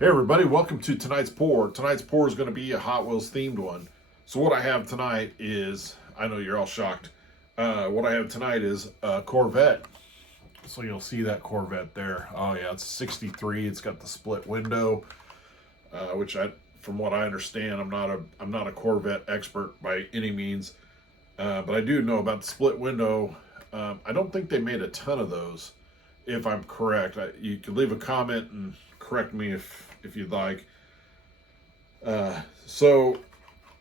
Hey everybody, welcome to tonight's pour. Tonight's pour is going to be a Hot Wheels themed one. So what I have tonight is, I know you're all shocked, what I have tonight is a Corvette. So you'll see that Corvette there. Oh yeah, it's 63, it's got the split window, which from what I understand, I'm not a Corvette expert by any means, but I do know about the split window. I don't think they made a ton of those, if I'm correct. You could leave a comment and correct me if you'd like. But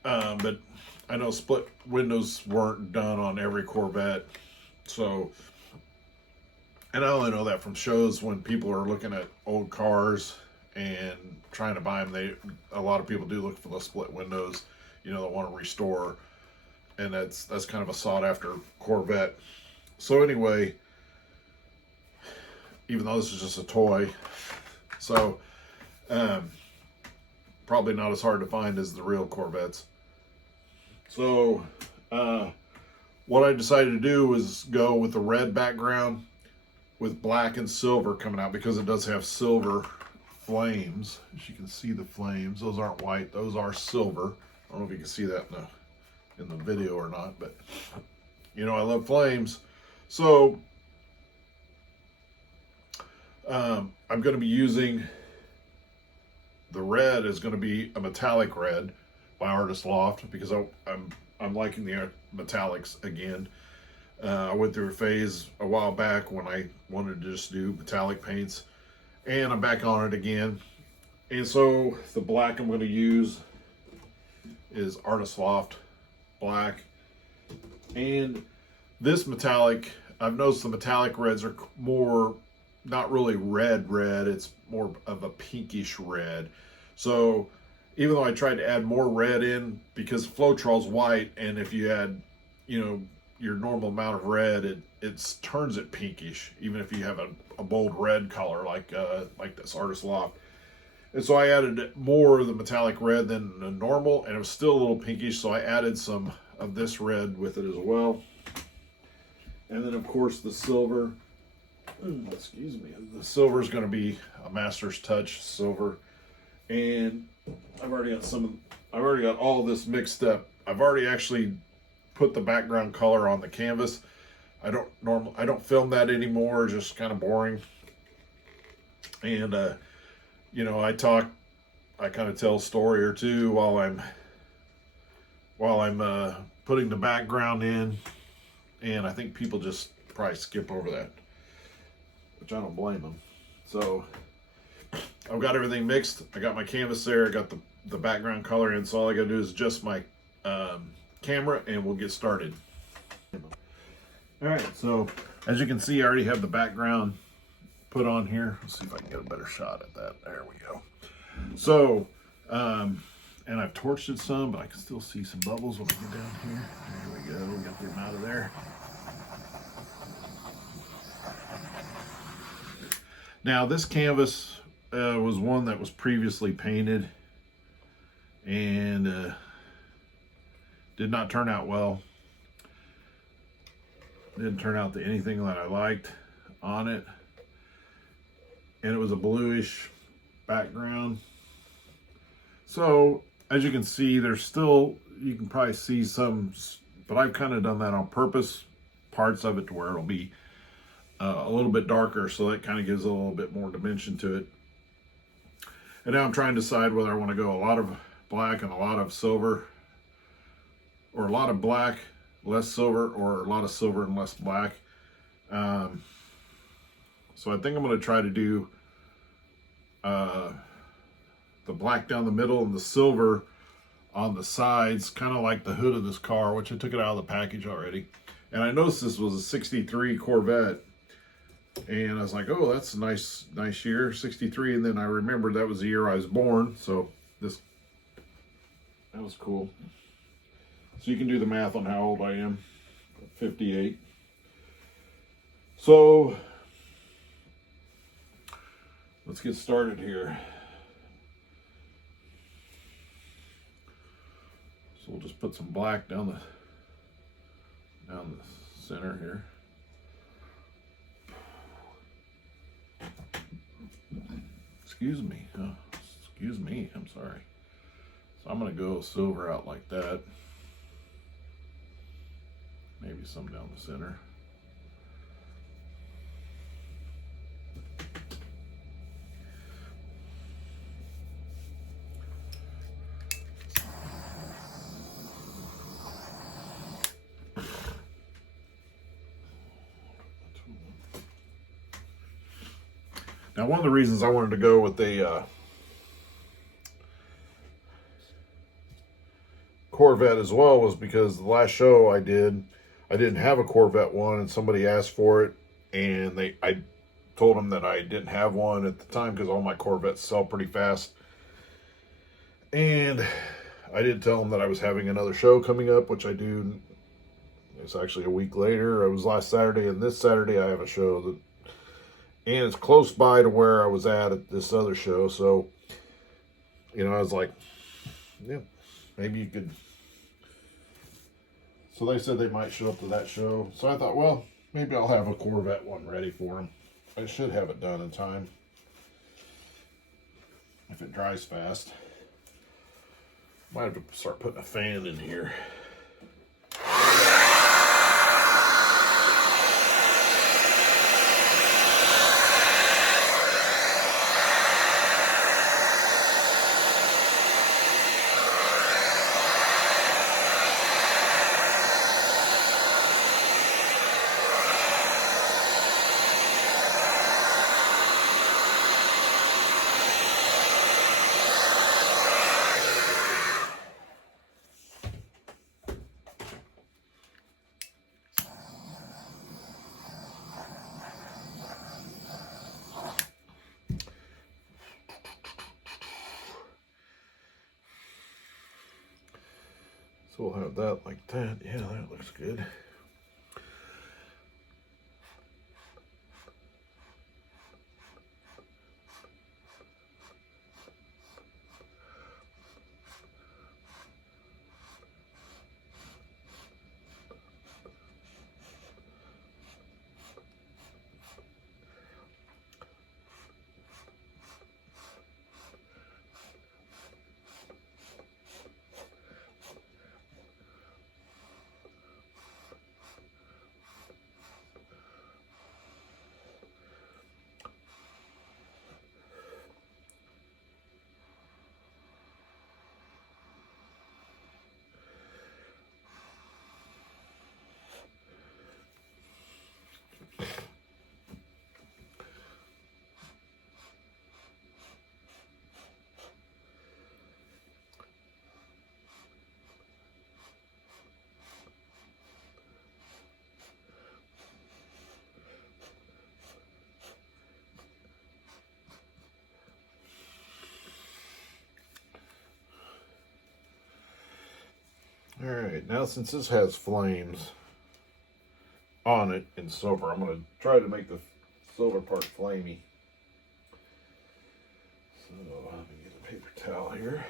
I know split windows weren't done on every Corvette. So, and I only know that from shows when people are looking at old cars and trying to buy them. A lot of people do look for the split windows, that want to restore, and that's kind of a sought after Corvette. So anyway, even though this is just a toy, so probably not as hard to find as the real Corvettes. So what I decided to do was go with the red background with black and silver coming out, because it does have silver flames. As you can see, the flames, those aren't white, those are silver. I don't know if you can see that in the video or not, but I love flames. So I'm going to be using the red is going to be a metallic red by Artist Loft, because I'm liking the metallics again. I went through a phase a while back when I wanted to just do metallic paints, and I'm back on it again. And so the black I'm going to use is Artist Loft black. And this metallic, I've noticed the metallic reds are more, not really red, it's more of a pinkish red. So even though I tried to add more red in, because Floetrol's white, and if you add, your normal amount of red, it turns it pinkish, even if you have a bold red color like this Artist Loft. And so I added more of the metallic red than the normal, and it was still a little pinkish, so I added some of this red with it as well. And then of course the silver, excuse me, the silver is going to be a Master's Touch silver. And I've already got all this mixed up. I've already actually put the background color on the canvas. I don't film that anymore, just kind of boring. And I kind of tell a story or two while I'm putting the background in, and I think people just probably skip over that, which I don't blame them. So I've got everything mixed. I got my canvas there. I got the background color in. So all I got to do is adjust my camera, and we'll get started. All right. So as you can see, I already have the background put on here. Let's see if I can get a better shot at that. There we go. So, and I've torched it some, but I can still see some bubbles when I get down here. There we go. Got them out of there. Now this canvas was one that was previously painted and did not turn out well. Didn't turn out to anything that I liked on it. And it was a bluish background. So as you can see, there's still, you can probably see some, but I've kind of done that on purpose, parts of it to where it'll be a little bit darker, so that kind of gives a little bit more dimension to it. And now I'm trying to decide whether I want to go a lot of black and a lot of silver, or a lot of black, less silver, or a lot of silver and less black. So I think I'm going to try to do the black down the middle and the silver on the sides, kind of like the hood of this car, which I took it out of the package already. And I noticed this was a 63 Corvette. And I was like, oh, that's a nice year, 63. And then I remembered that was the year I was born. So that was cool. So you can do the math on how old I am, 58. So let's get started here. So we'll just put some black down the center here. Excuse me. Excuse me, I'm sorry. So I'm going to go silver out like that. Maybe some down the center. Now, one of the reasons I wanted to go with the Corvette as well was because the last show I didn't have a Corvette one, and somebody asked for it, and I told them that I didn't have one at the time because all my Corvettes sell pretty fast. And I did tell them that I was having another show coming up, which I do. It's actually a week later. It was last Saturday, and this Saturday I have a show that. And it's close by to where I was at this other show. So, you know, I was like, yeah, maybe you could. So they said they might show up to that show. So I thought, well, maybe I'll have a Corvette one ready for them. I should have it done in time. If it dries fast. Might have to start putting a fan in here. So we'll have that like that. Yeah, that looks good. All right, now since this has flames on it in silver, I'm going to try to make the silver part flamey. So let me get a paper towel here.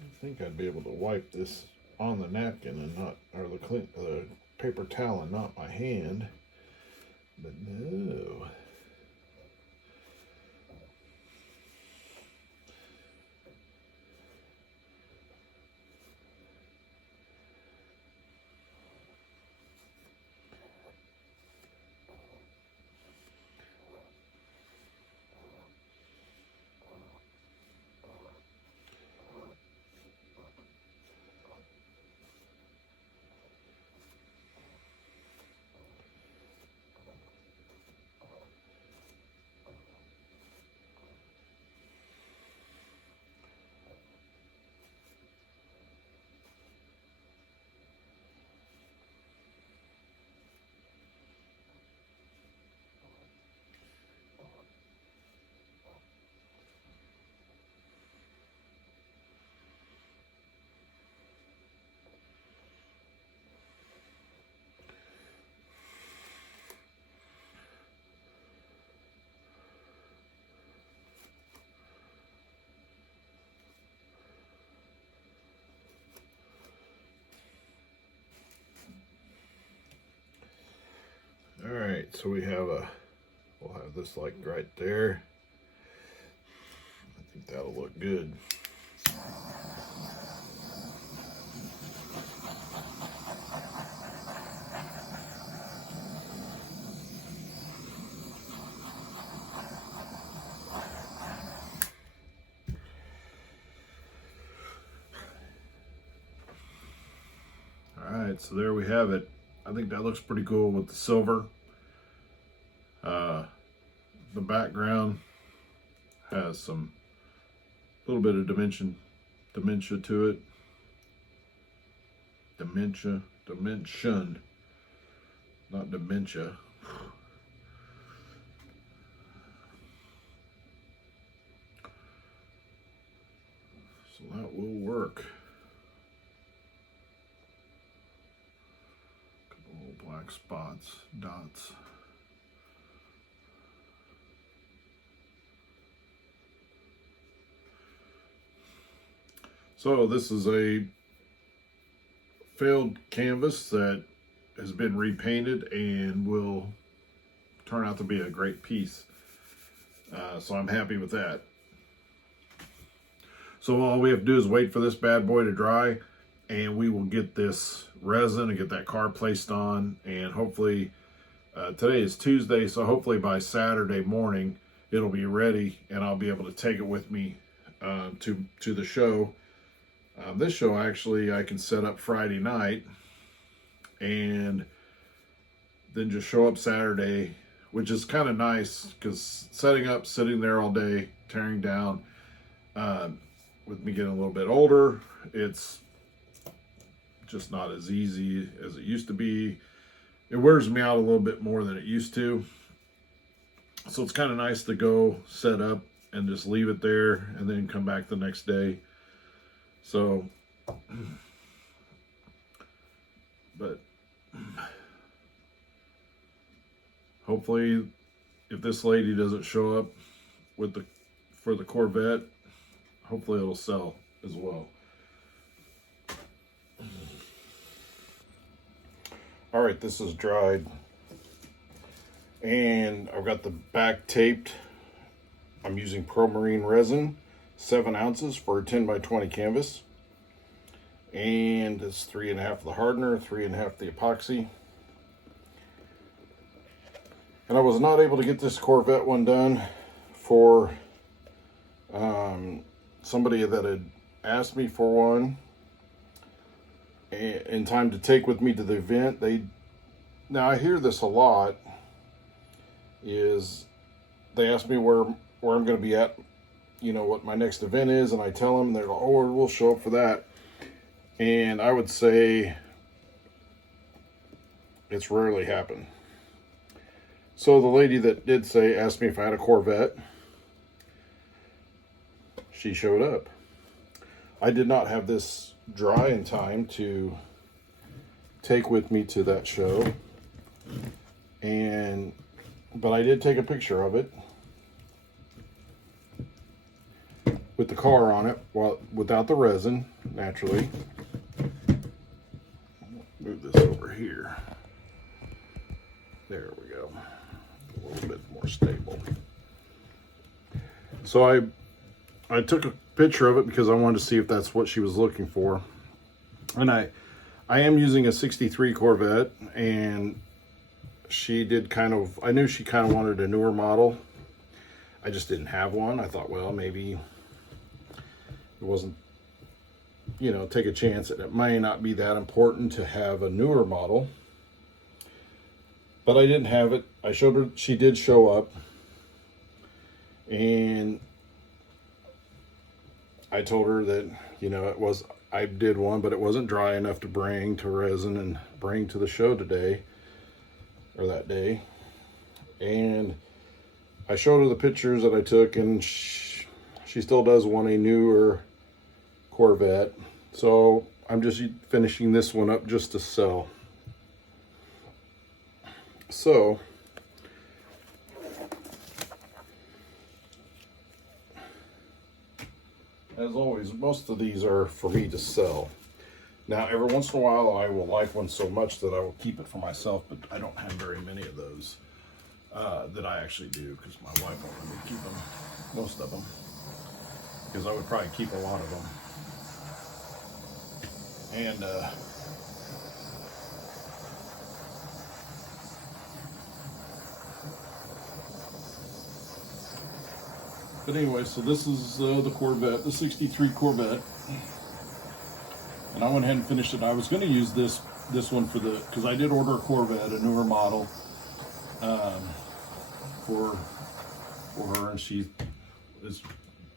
I think I'd be able to wipe this on the napkin and not, or the paper towel and not my hand, but no. so we'll have this like right there. I think that'll look good. All right, so there we have it. I think that looks pretty cool with the silver. The background has some little bit of dementia to it. Dimension, not dementia. So that will work. Couple little black spots, dots. So this is a failed canvas that has been repainted and will turn out to be a great piece. So I'm happy with that. So all we have to do is wait for this bad boy to dry, and we will get this resin and get that car placed on, and hopefully today is Tuesday, so hopefully by Saturday morning it'll be ready and I'll be able to take it with me to the show. This show actually I can set up Friday night and then just show up Saturday, which is kind of nice because sitting there all day, tearing down, with me getting a little bit older, it's just not as easy as it used to be. It wears me out a little bit more than it used to. So it's kind of nice to go set up and just leave it there and then come back the next day. So, but hopefully if this lady doesn't show up for the Corvette, hopefully it'll sell as well. All right, this is dried and I've got the back taped. I'm using Pro Marine resin, 7 ounces for a 10x20 canvas. And it's 3.5 of the hardener, 3.5 the epoxy. And I was not able to get this Corvette one done for somebody that had asked me for one in time to take with me to the event. Now I hear this a lot, is they ask me where I'm going to be at, you know, what my next event is, and I tell them, and they're like, oh, we'll show up for that. And I would say it's rarely happened. So the lady that did asked me if I had a Corvette. She showed up. I did not have this dry in time to take with me to that show, but I did take a picture of it with the car on it, without the resin, naturally. Move this over here. There we go. A little bit more stable. So I took a picture of it because I wanted to see if that's what she was looking for. And I am using a 63 Corvette, and she did I knew she kind of wanted a newer model. I just didn't have one. I thought, well, maybe it wasn't, you know, take a chance that it may not be that important to have a newer model. But I didn't have it. I showed her, she did show up, and I told her that, you know, I did one, but it wasn't dry enough to bring to resin and bring to the show today, or that day. And I showed her the pictures that I took, and she still does want a newer Corvette. So I'm just finishing this one up just to sell. So as always, most of these are for me to sell. Now, every once in a while, I will like one so much that I will keep it for myself, but I don't have very many of those. that I actually do, because my wife won't let me keep them, most of them, because I would probably keep a lot of them. And but anyway, so this is the Corvette, the 63 Corvette. And I went ahead and finished it. I was going to use this one for the, because I did order a Corvette, a newer model, for her, and she is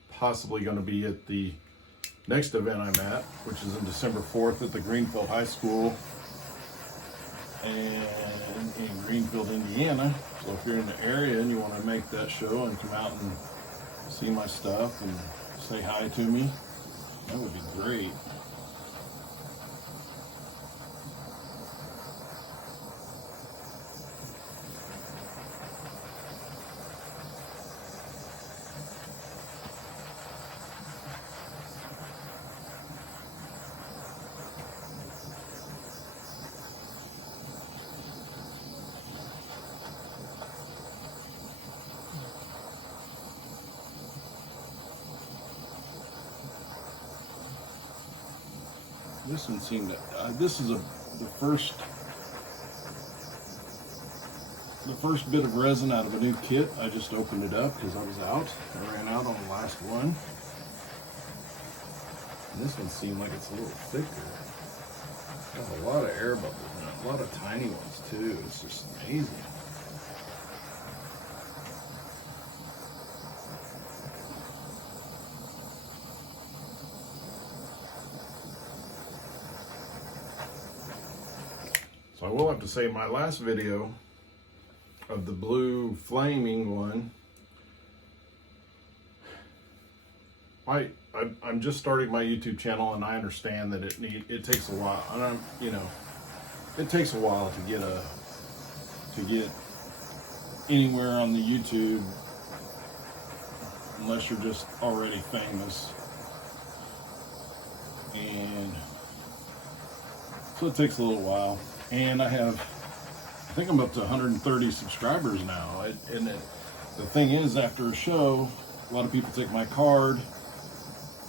possibly going to be at the next event I'm at, which is in December 4th at the Greenfield High School and in Greenfield, Indiana. So if you're in the area and you want to make that show and come out and see my stuff and say hi to me, that would be great. This one seemed to, this is the first bit of resin out of a new kit. I just opened it up because I was out. I ran out on the last one. And this one seemed like it's a little thicker. Got a lot of air bubbles in it, a lot of tiny ones too. It's just amazing. So I will have to say, my last video of the blue flaming one, I'm just starting my YouTube channel, and I understand that it takes a while. And it takes a while to get anywhere on the YouTube, unless you're just already famous. And so it takes a little while. And I think I'm up to 130 subscribers now. The thing is, after a show, a lot of people take my card,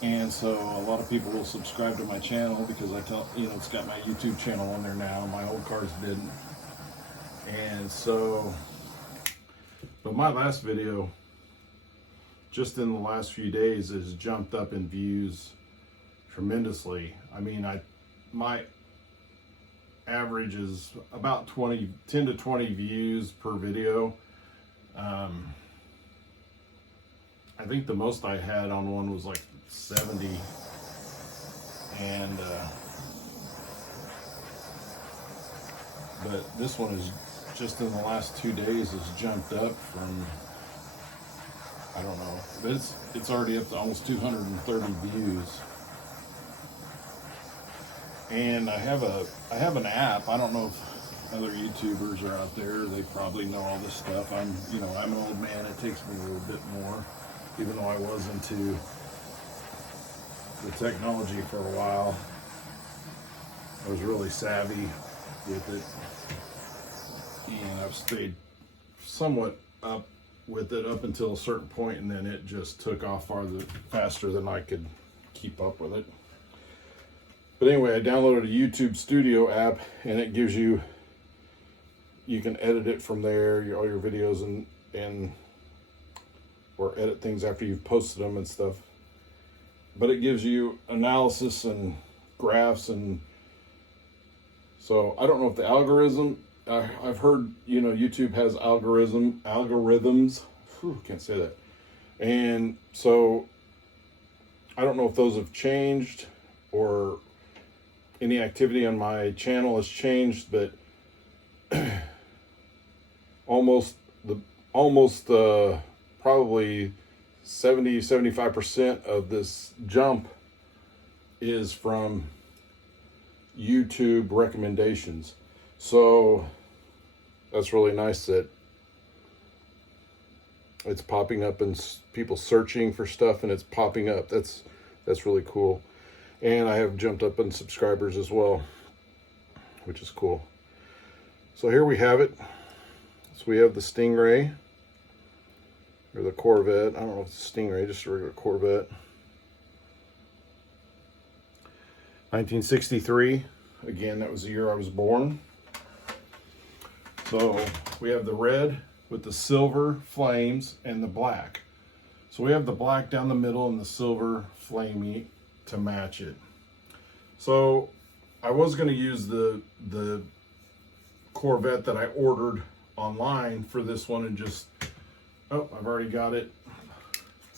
and so a lot of people will subscribe to my channel because it's got my YouTube channel on there now. My old cards didn't. And so, but my last video, just in the last few days, has jumped up in views tremendously. I mean, my average is about 10 to 20 views per video. I think the most I had on one was like 70, and but this one is just in the last 2 days has jumped up from, I don't know, but it's already up to almost 230 views. And I have an app. I don't know if other YouTubers are out there. They probably know all this stuff. I'm an old man. It takes me a little bit more, even though I was into the technology for a while. I was really savvy with it, and I've stayed somewhat up with it up until a certain point, and then it just took off faster than I could keep up with it. But anyway, I downloaded a YouTube Studio app, and it gives you can edit it from there, all your videos, and or edit things after you've posted them and stuff. But it gives you analysis and graphs, and so I don't know if the algorithm, I've heard, YouTube has algorithms, can't say that. And so I don't know if those have changed or any activity on my channel has changed, but almost probably 70-75% of this jump is from YouTube recommendations. So that's really nice that it's popping up and people searching for stuff and it's popping up. That's really cool. And I have jumped up in subscribers as well, which is cool. So here we have it. So we have the Stingray, or the Corvette. I don't know if it's a Stingray, just a regular Corvette. 1963. Again, that was the year I was born. So we have the red with the silver flames and the black. So we have the black down the middle and the silver flamey to match it. So I was going to use the Corvette that I ordered online for this one and just, oh, I've already got it.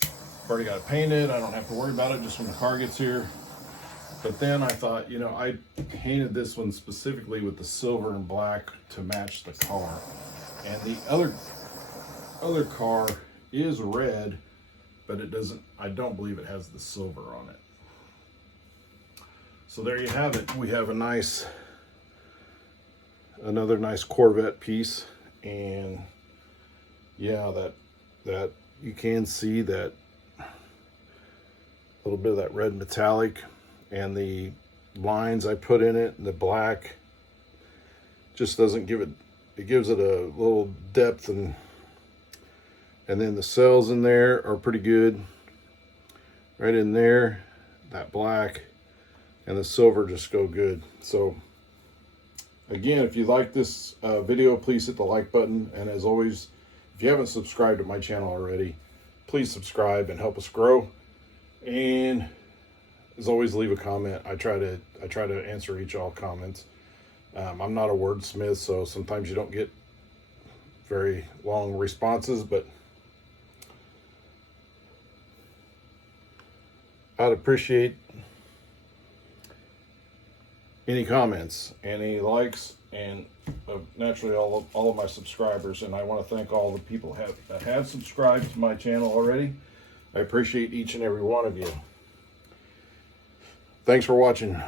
I've already got it painted. I don't have to worry about it just when the car gets here. But then I thought, you know, I painted this one specifically with the silver and black to match the car. And the other car is red, but it doesn't, I don't believe it has the silver on it. So there you have it. We have another nice Corvette piece. And yeah, that you can see that little bit of that red metallic, and the lines I put in it, the black just doesn't give it, it gives it a little depth, and then the cells in there are pretty good. Right in there, that black and the silver just go good. So again, if you like this video, please hit the like button. And as always, if you haven't subscribed to my channel already, please subscribe and help us grow. And as always, leave a comment. I try to answer all comments. I'm not a wordsmith, so sometimes you don't get very long responses, but I'd appreciate any comments, any likes, and naturally all of my subscribers. And I want to thank all the people that have subscribed to my channel already. I appreciate each and every one of you. Thanks for watching.